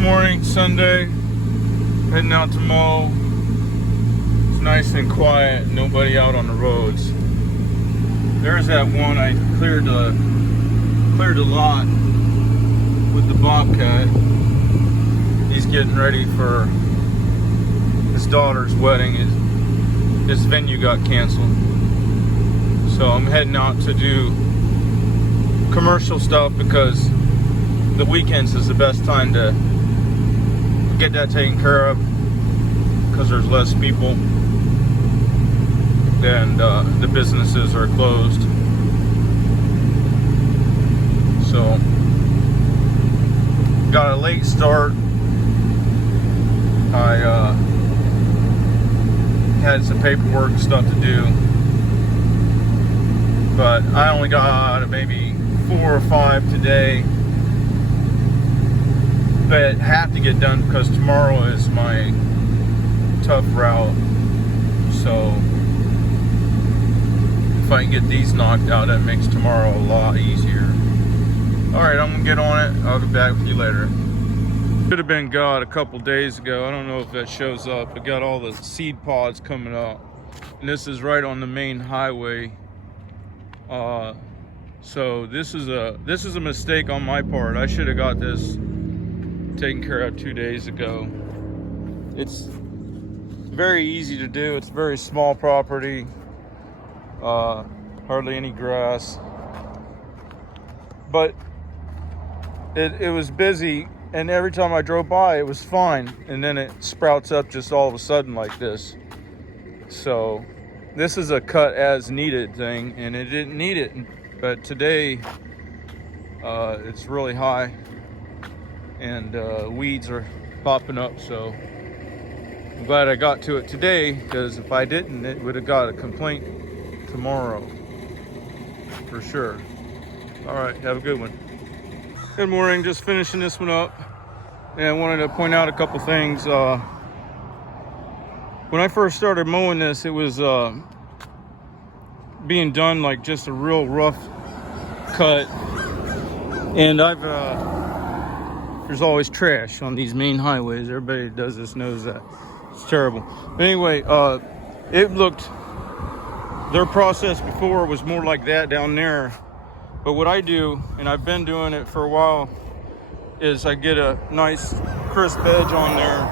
Morning, Sunday, heading out to mow. It's nice and quiet, nobody out on the roads. There's that one I cleared the lot with the bobcat. He's getting ready for his daughter's wedding. His venue got canceled, so I'm heading out to do commercial stuff because the weekends is the best time to get that taken care of because there's less people and the businesses are closed. So got a late start. I had some paperwork and stuff to do, but I only got maybe 4 or 5 today that have to get done because tomorrow is my tough route. So if I can get these knocked out, that makes tomorrow a lot easier. Alright, I'm gonna get on it. I'll be back with you later. Should have been got a couple days ago. I don't know if that shows up. It got all the seed pods coming up, and this is right on the main highway. So this is a mistake on my part. I should have got this taken care of 2 days ago. It's very easy to do. It's a very small property, hardly any grass, but it was busy, and every time I drove by it was fine, and then it sprouts up just all of a sudden like this. So this is a cut as needed thing, and it didn't need it, but today it's really high and weeds are popping up, so I'm glad I got to it today, because if I didn't, it would have got a complaint tomorrow for sure. All right, have a good one. Good morning, just finishing this one up, and I wanted to point out a couple things. When I first started mowing this, it was being done like just a real rough cut, and there's always trash on these main highways. Everybody that does this knows that. It's terrible. But anyway, it looked, their process before was more like that down there. But what I do, and I've been doing it for a while, is I get a nice crisp edge on there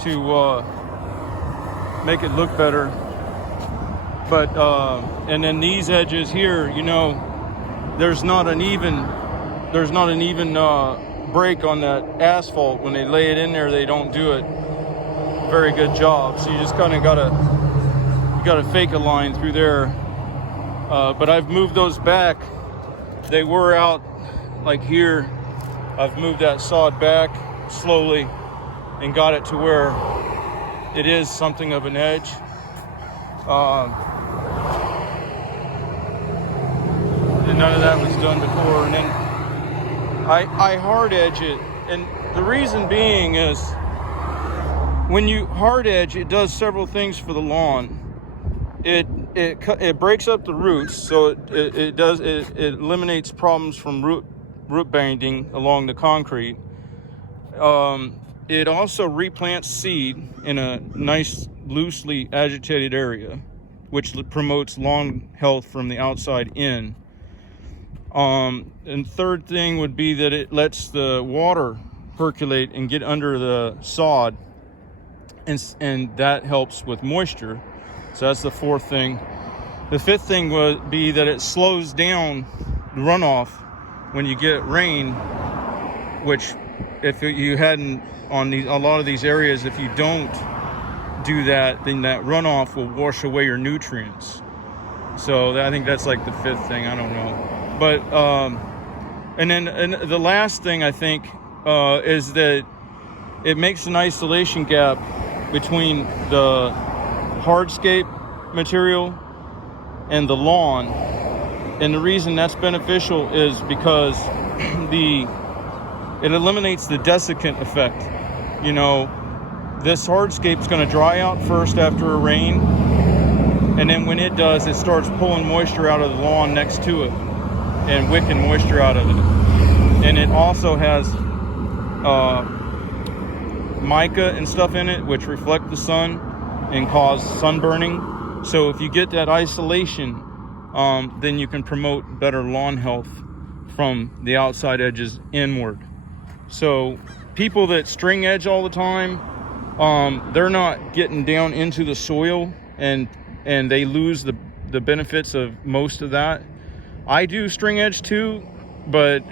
to make it look better. But, and then these edges here, you know, there's not an even break on that asphalt. When they lay it in there, they don't do it very good job, so you just kind of gotta fake a line through there. But I've moved those back. They were out like here. I've moved that sod back slowly and got it to where it is something of an edge. And none of that was done before, and then I hard edge it, and the reason being is when you hard edge, it does several things for the lawn. It breaks up the roots, so it eliminates problems from root binding along the concrete. It also replants seed in a nice loosely agitated area, which promotes lawn health from the outside in. And third thing would be that it lets the water percolate and get under the sod, and that helps with moisture. So that's the fourth thing. The fifth thing would be that it slows down runoff when you get rain, which if you hadn't on a lot of these areas, if you don't do that, then that runoff will wash away your nutrients. So I think that's like the fifth thing. I don't know. But and the last thing I think is that it makes an isolation gap between the hardscape material and the lawn. And the reason that's beneficial is because it eliminates the desiccant effect. You know, this hardscape is going to dry out first after a rain, and then when it does, it starts pulling moisture out of the lawn next to it and wicking moisture out of it. And it also has mica and stuff in it, which reflect the sun and cause sunburning. So if you get that isolation, then you can promote better lawn health from the outside edges inward. So people that string edge all the time, they're not getting down into the soil, and they lose the benefits of most of that. I do string edge too, but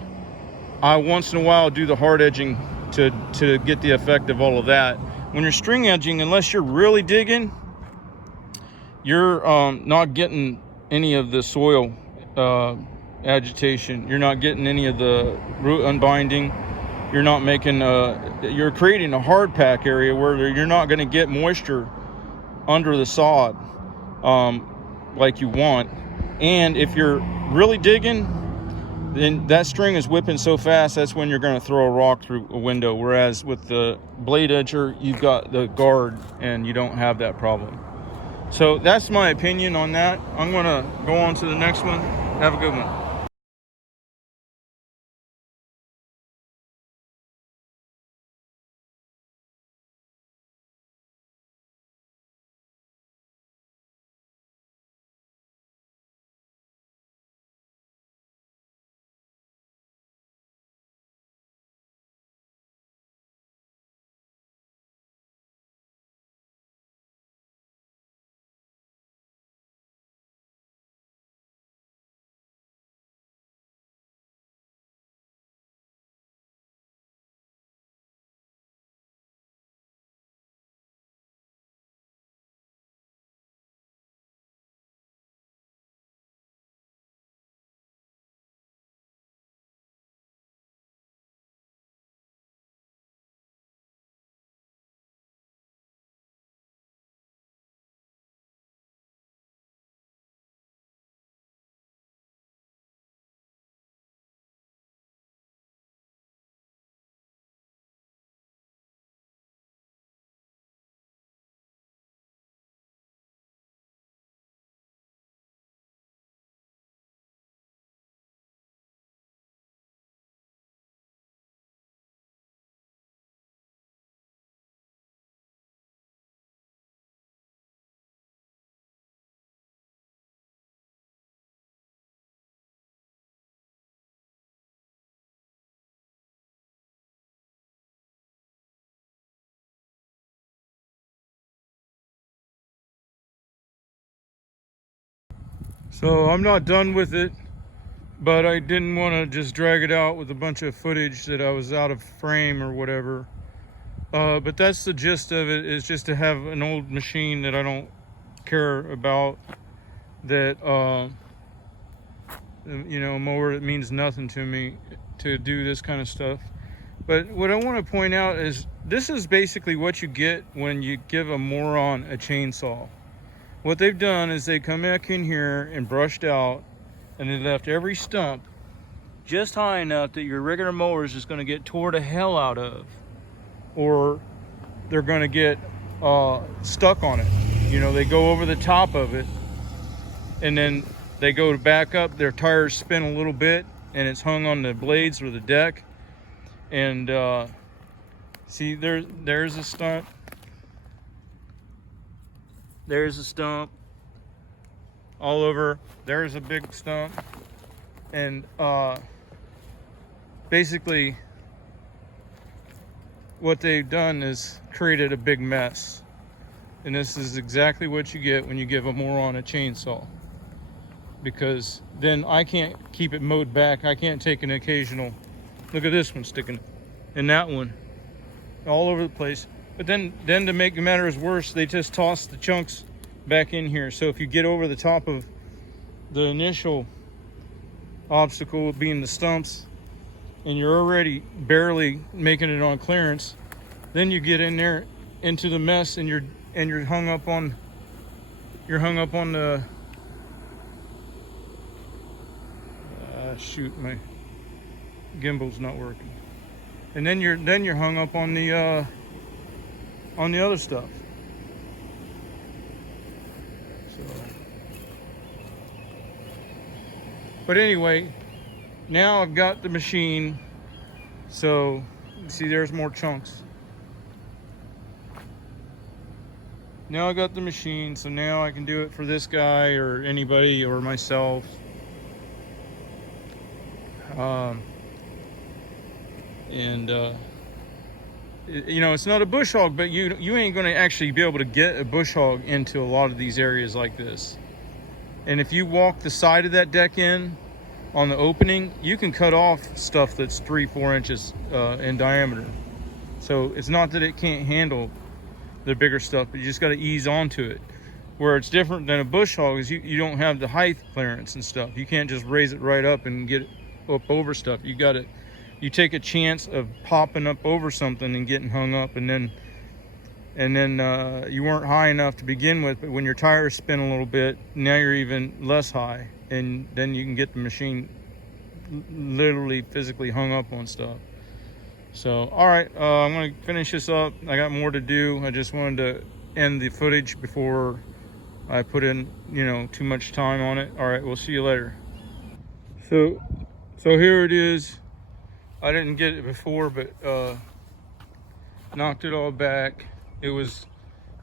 I once in a while do the hard edging to get the effect of all of that. When you're string edging, unless you're really digging, you're not getting any of the soil agitation. You're not getting any of the root unbinding. You're not making you're creating a hard pack area where you're not going to get moisture under the sod like you want. And if you're really digging, then that string is whipping so fast, that's when you're going to throw a rock through a window. Whereas with the blade edger, you've got the guard and you don't have that problem. So that's my opinion on that. I'm going to go on to the next one. Have a good one. So I'm not done with it, but I didn't want to just drag it out with a bunch of footage that I was out of frame or whatever. But that's the gist of it, is just to have an old machine that I don't care about, that you know, a mower that means nothing to me, to do this kind of stuff. But what I want to point out is this is basically what you get when you give a moron a chainsaw. What they've done is they come back in here and brushed out, and they left every stump just high enough that your regular mower is just going to get tore to hell out of, or they're going to get stuck on it. You know, they go over the top of it, and then they go to back up, their tires spin a little bit, and it's hung on the blades or the deck. And see, there's a stump. There's a stump all over. There's a big stump. And basically what they've done is created a big mess. And this is exactly what you get when you give a moron a chainsaw. Because then I can't keep it mowed back. I can't take an occasional, look at this one sticking, and that one, all over the place. But then to make matters worse, they just toss the chunks back in here. So if you get over the top of the initial obstacle being the stumps, and you're already barely making it on clearance, then you get in there into the mess, and you're hung up on the shoot, my gimbal's not working. And then you're hung up on the other stuff. So, but anyway, now I've got the machine. So see, there's more chunks. now I got the machine, so now I can do it for this guy or anybody or myself. You know, it's not a bush hog, but you ain't going to actually be able to get a bush hog into a lot of these areas like this. And if you walk the side of that deck in on the opening, you can cut off stuff that's 3-4 inches in diameter. So it's not that it can't handle the bigger stuff, but you just got to ease onto it. Where it's different than a bush hog is you don't have the height clearance and stuff. You can't just raise it right up and get it up over stuff. You take a chance of popping up over something and getting hung up, and then you weren't high enough to begin with, but when your tires spin a little bit, now you're even less high, and then you can get the machine literally physically hung up on stuff. So all right, I'm gonna finish this up. I got more to do. I just wanted to end the footage before I put in, you know, too much time on it. All right, we'll see you later. So here it is. I didn't get it before, but knocked it all back. It was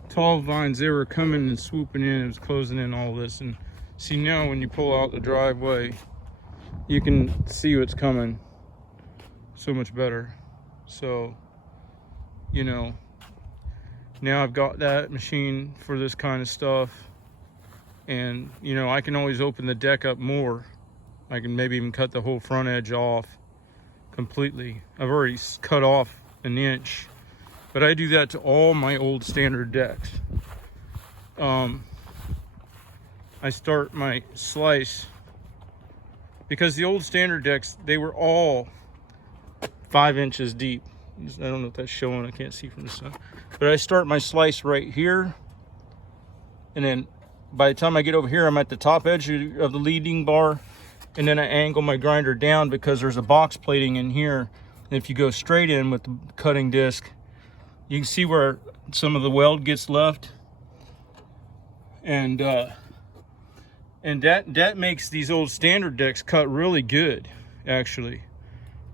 tall vines. They were coming and swooping in. It was closing in all this. And see, now when you pull out the driveway, you can see what's coming so much better. So, you know, now I've got that machine for this kind of stuff. And, you know, I can always open the deck up more. I can maybe even cut the whole front edge off completely. I've already cut off an inch, but I do that to all my old standard decks. I start my slice because the old standard decks, they were all 5 inches deep. I don't know if that's showing, I can't see from the sun, but I start my slice right here, and then by the time I get over here, I'm at the top edge of the leading bar. And then I angle my grinder down because there's a box plating in here. And if you go straight in with the cutting disc, you can see where some of the weld gets left. And that makes these old standard decks cut really good, actually.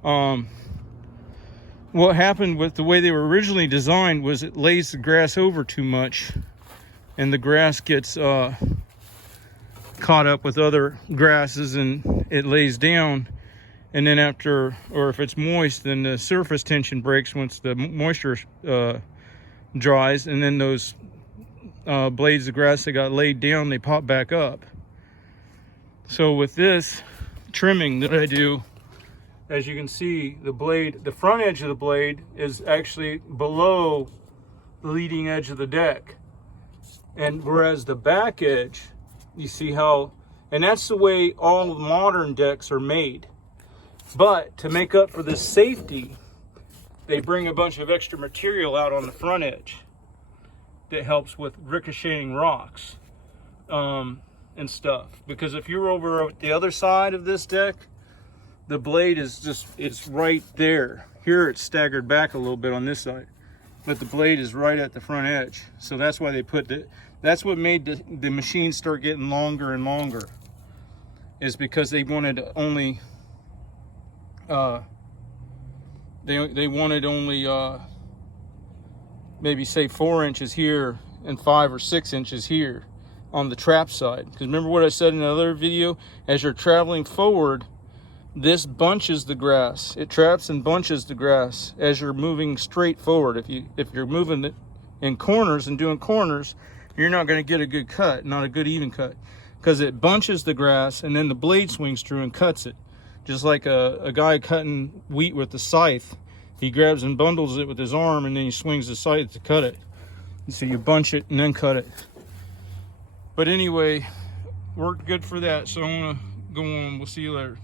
What happened with the way they were originally designed was it lays the grass over too much, and the grass gets caught up with other grasses and it lays down, and then after, or if it's moist, then the surface tension breaks once the moisture dries, and then those blades of grass that got laid down, they pop back up. So with this trimming that I do, as you can see, the blade, the front edge of the blade is actually below the leading edge of the deck, and whereas the back edge, you see how, and that's the way all the modern decks are made. But to make up for this safety, they bring a bunch of extra material out on the front edge that helps with ricocheting rocks and stuff. Because if you're over the other side of this deck, the blade is just, it's right there. Here it's staggered back a little bit on this side, but the blade is right at the front edge. So that's why they put it. That's what made the machine start getting longer and longer, is because they wanted only they wanted only maybe say 4 inches here and 5 or 6 inches here on the trap side. Because remember what I said in another video, as you're traveling forward, this bunches the grass. It traps and bunches the grass as you're moving straight forward. If you're moving it in corners and doing corners, you're not going to get a good cut, not a good even cut, because it bunches the grass and then the blade swings through and cuts it. Just like a guy cutting wheat with the scythe. He grabs and bundles it with his arm, and then he swings the scythe to cut it. And so you bunch it and then cut it. But anyway, worked good for that, so I'm going to go on. We'll see you later.